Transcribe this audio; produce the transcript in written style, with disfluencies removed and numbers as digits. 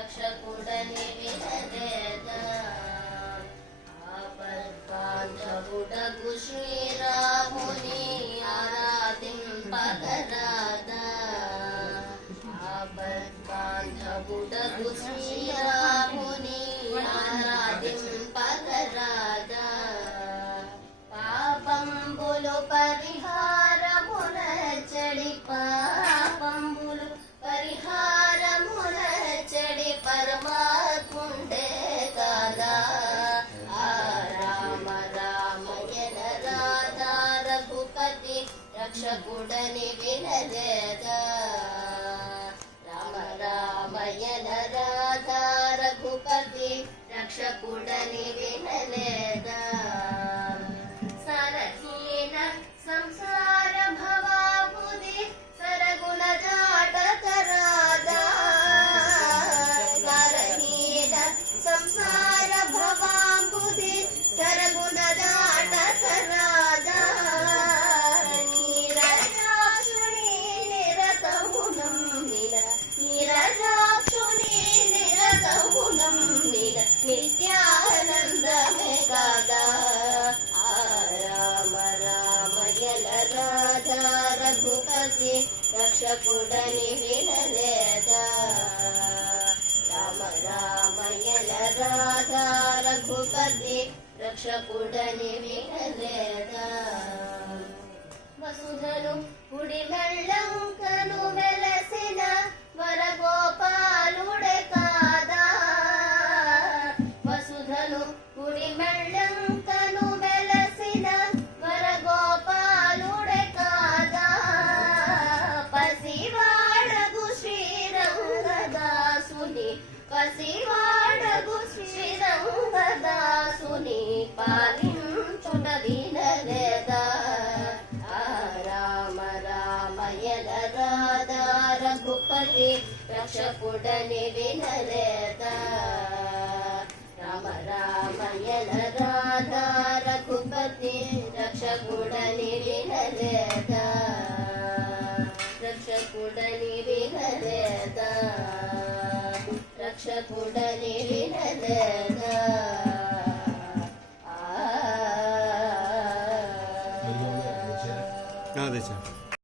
రక్షకుడని వినలేదా ఆపద్బాంధవుడగు శ్రీరాముని ఆరాధింపగరాదా ఆపద్బాంధవుడగు శ్రీరాముని ఆరాధింపగరాదా పాపంబులు పరిహారమున చెడి పాపంబులు పరిహారమున చెడి పరమాత్ముండే కాదా ఆ రామ రామయన రాధా రఘుపతి రక్షకుడని వినలేదా రామ రామయన రాధా రఘుపతి రక్షకుడని వినలేదా సరహీన సంసార భవాబుది సరగుణ దాటకరాదా సరహీన సంసార భవాబుది సరగుణ దాటకరాదా నీరజాక్షుని నిరతమునంబిన నీరజాక్షుని నిరతమునంబిన నిత్యానందమే కాదా రఘుపతి రక్షకుడని వినలేదా రామ రామయన రాధా రఘుపతి రక్షకుడని వినలేదా వసుధను గుడి మెళ్ళంకను వెలసిన వరగోపాలుడే కాదా వసుధను గుడి మెళ్ళంకను వెలసిన వరగోపాలుడే కాదా పసివాడగు శ్రీరంగదాసుని పసివాడగు శ్రీరంగదాసుని పాలించుట వినలేదా రామ రామయన రాధా రఘుపతి రక్షకుడని వినలేదా రామ రామయన రాధా రఘుపతి రక్షకుడని వినలేదా రక్షకుడని వినలేదా రక్షకుడని వినలేదా